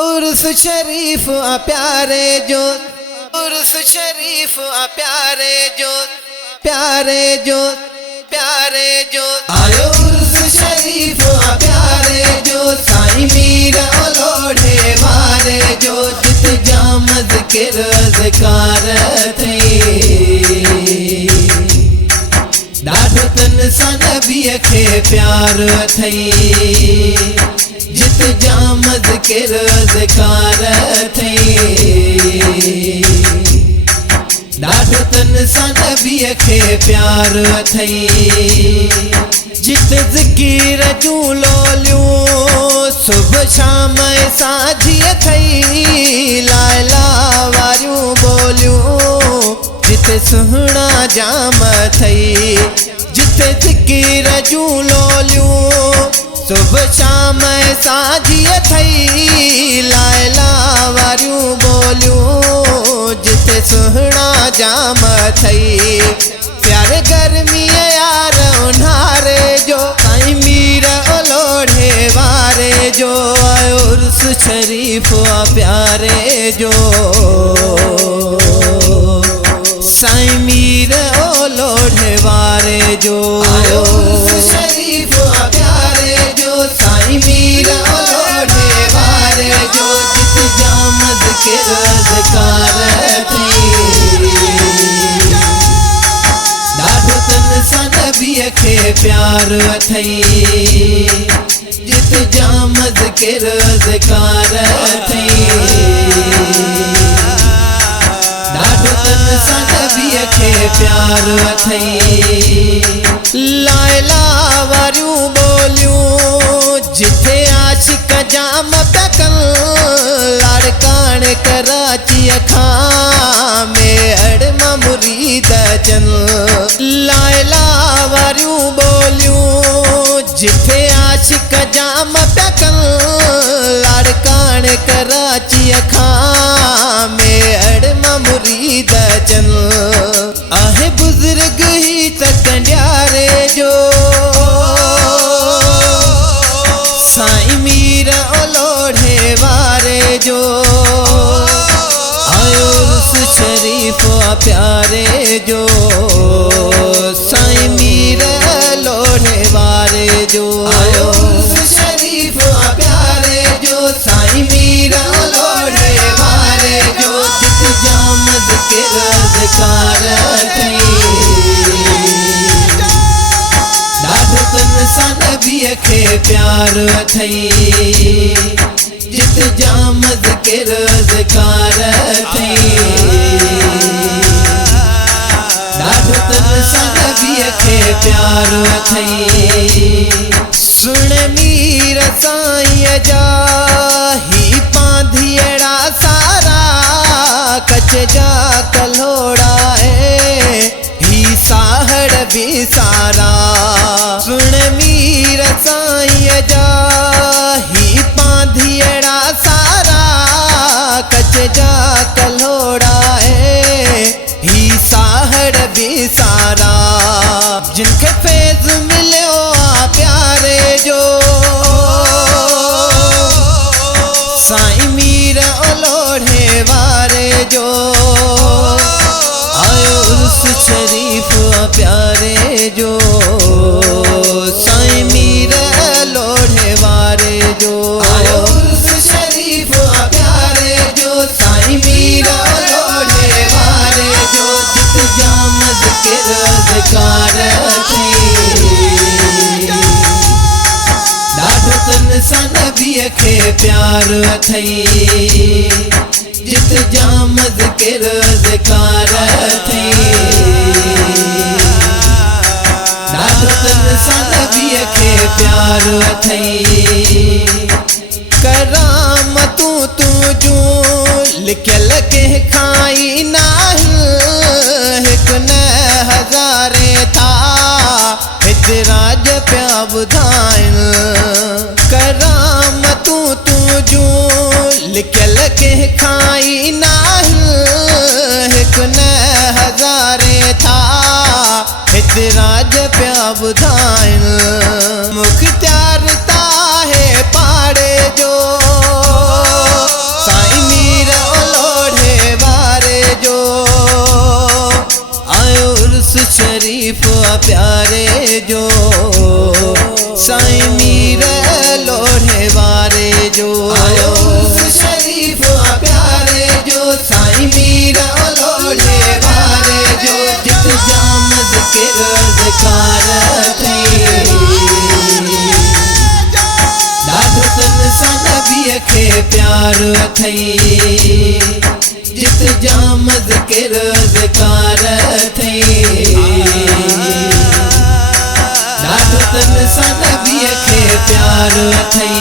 उर्स शरीफ आ प्यारे जो, उर्स शरीफ आ प्यारे जो, प्यारे जो, प्यारे जो। आयो उर्स शरीफ आ प्यारे जो, साईं मीरा लोढ़े वारे जो। जित जामद के रोज़गार थे, ॾाढो तन सां नबीअ खे प्यार अथई। जित जामद के रोज़गार अथई, ॾाढो तन सां नबीअ खे प्यार अथई। जित ज़िकीर जूं लोलियूं सुबुह शाम साझी अथई। लाइला वारियूं ॿोलियूं जिते सुहिणा जाम अथई। जिते ज़िकीर जूं लोलियूं सुबुह शाम साझी अथई। लाइला वारियूं ॿोलियूं जिते सुहिणा जाम अथई। प्यारे गर्मीअ यार उन्हारे जो, साईं मीरा लोढ़े वारे जो। आयो उर्स शरीफ आ प्यारे जो, साईं मीरा लोढ़े वारे जो। आयो उर्स शरीफ आ प्यारे जो, साईं मीरा लोढ़े वारे जो। जित जामद के रोज़गार थे, ॾाढो तन सां नबीअ खे प्यार अथई। जित जामद के रोज़गार अथई, ॾाढो तन सां नबीअ खे प्यार अथई। लाइला वारियूं ॿोलियूं जिथे आशिक जाम पिया कनि। लाड़काण कराचीअ खां मेहड़ मां मुरीद अचनि। लाइला वारियूं ॿोलियूं जिथे आशिक जाम पिया कनि। लाड़काण कराचीअ खां मेहड़ मां मुरीद अचनि। आहे बुज़ुर्ग ही त कंडियारे जो, साईं मीरा लोढ़े वारे जो। आयो उर्स शरीफ आ प्यारे जो, साईं मीरा लोढ़े वारे जो। आयो उर्स शरीफ आ प्यारे जो, साईं मीरा लोढ़े वारे जो। जित जामद के रोज़गार अथई, ॾाढो तन सां नबीअ खे प्यार अथई। जित जामद के रोज़गार अथई, ॾाढो तन सां नबीअ खे प्यार अथई। सुण मीर साईं जा ही पांधियड़ा सारा। कच्छ जा कलोड़ा है ही साहड़ भी सारा। सुण मीर साईं जा ही पांधियड़ा सारा। कच्छ जा कलोड़ा है ही साहड़ भी सारा। जिनके फैज़ मिलियो आ प्यारे जो, साईं मीरा लोढ़े वारे जो। आयो उर्स शरीफ आ प्यारे जो, साईं मीरा लोढ़े वारे जो। आयो उर्स शरीफ आ प्यारे जो, साईं मीरा लोढ़े वारे जो। जित जामद के रोज़गार अथई, ॾाढो तन सां नबीअ खे प्यार अथई। जित जामद के रोज़गार अथई, ॾाढो तन सां नबीअ खे प्यार अथई। करामतूं तुंहिंजूं लिखियल कंहिं खां ई नाहिनि। हिकु न हज़ारे था हितराज पिया ॿुधाइनि। करामतूं तुंहिंजूं लिखियल कंहिं खां ई नाहिनि। हिकु न हज़ारे था हितराज पिया ॿुधाइनि। मुख्तियार ताहे पाड़े जो, लोढ़े वारे जो आयो उर्स शरीफ प्यारे जो साईं मीर लोढ़े वारे जो आयो उर्स शरीफ प्यारे जो साईं मीर लोढ़े वारे जो जित जाम ज़िक्र ज़िकार थई ॾाढो तन सां नबीअ खे प्यार थई जित जाम ज़िक्र ज़िकार थई ॾाढो तन सां नबीअ खे प्यार थई